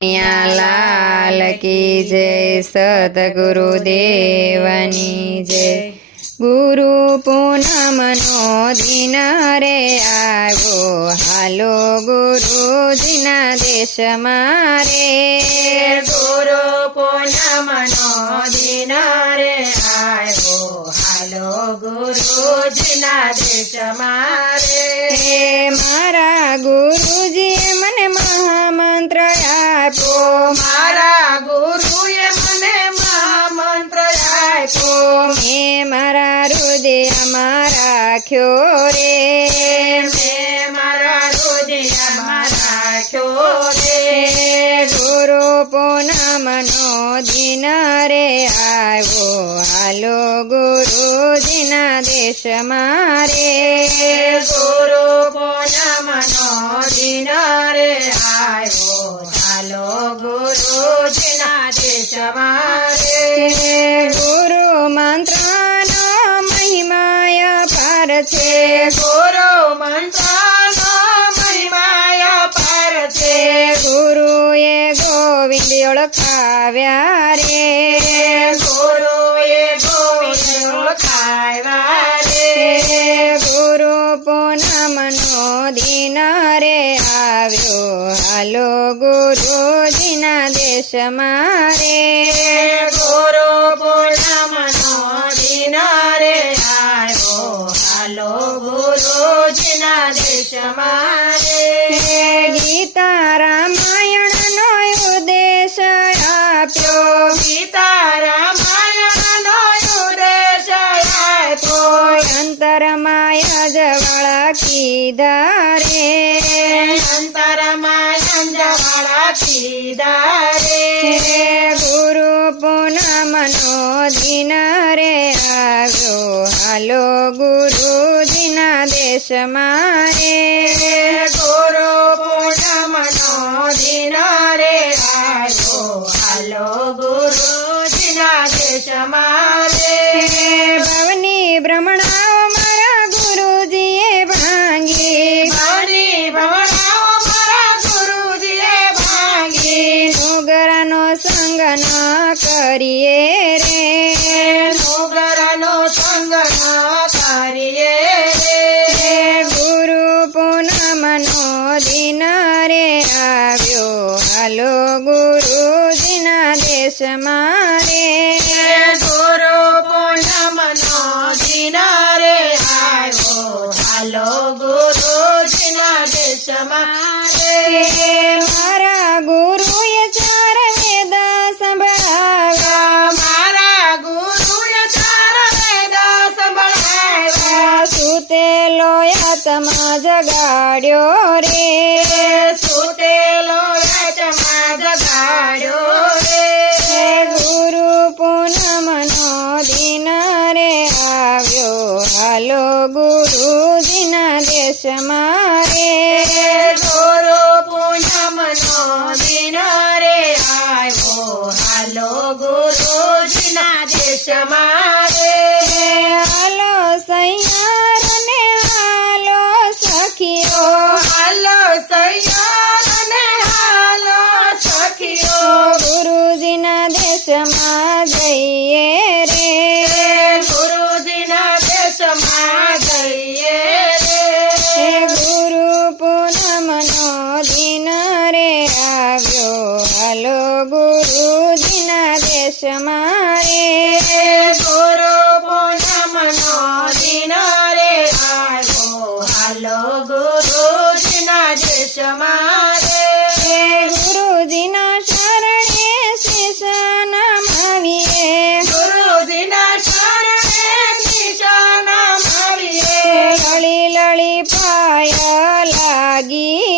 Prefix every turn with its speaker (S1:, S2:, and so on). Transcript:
S1: લાલ કી જય સદગુરુ દેવની જય. ગુરુ પૂનમનો દિન રે આવ્યો હાલો ગુરુજીના દેશ મારે
S2: ગુરુ પૂનમનો દિન રે આવ્યો હાલો ગુરુજીના દેશ મારે
S1: હે મારા ગુરુજીએ મને મહામંત્ર આપ્યો
S2: મારા
S1: રાખ્યો રે.
S2: મેં મારા હૃદયમાં રાખ્યો રે.
S1: ગુરુ પૂનમનો દિન રે આવ્યો. હાલો ગુરુજીના દેશ મારે
S2: ગુરુ પૂનમનો દિન રે આવ્યો. ચાલો ગુરુજીના દેશ મારે
S1: છે.
S2: ગુરુ મંત્રનો મહિમાય પાર છે.
S1: ગુરુએ ગોવિંદ ઓળખાવ્યા રે.
S2: ગુરુએ ગોવિંદ ઓળખાવ્યા રે.
S1: ગુરુ પૂનમનો દિન રે આવ્યો. હાલો ગુરુજીના દેશ મારે
S2: ગુરુ પૂનમનો દિન રે. દેશ મારે
S1: ગીતા રામાયણનો ઉદેશ આપ્યો.
S2: ગીતા રામાયણનો ઉદેશ આપ્યો
S1: અંતરમાય જવાળા કીધા રે
S2: અંતર માયા જવાળા કીધા રે
S1: ગુરુ પૂનમનો દિન રે આવ્યો. હાલો ગુરુજીના દેશ મારે
S2: ગુરુ પૂનમનો દિન રે આવ્યો હાલો ગુરુજીના દેશ મારે
S1: હાલો ગુરુજીના દેશ મારે
S2: ગુરુ પૂનમનો દિન રે આવ્યો ચાલો ગુરુજીના દેશ મારે
S1: મારા ગુરુએ ચાર વેદા સંભળાવ્યા
S2: મારા ગુરુએ ચાર વેદા સંભળાવ્યા
S1: સુતેલો આત્મા જગાડ્યો રે
S2: રચમાં જગાડ્યો
S1: હે
S2: રે
S1: ગુરુ પૂનમનો દિન રે આવ્યો. હાલો ગુરુજીના દેશ મારે
S2: ગુરુ પૂનમનો દિન રે આવ્યો. હાલો ગુરુજીના દેશમાં રે.
S1: હાલો સૈયાર ને હાલો સખીઓ.
S2: હાલો સૈયાર
S1: દેશ
S2: મારે
S1: ગુરુ પૂનમનો દિન રે આવ્યો. હાલો ગુરુજીના દેશ મારે.
S2: ગુરુજીના
S1: શરણે શીશ નમાવીએ
S2: ગુરુજીના શરણે નિશાના મારીએ
S1: લળી લળી પાય લાગી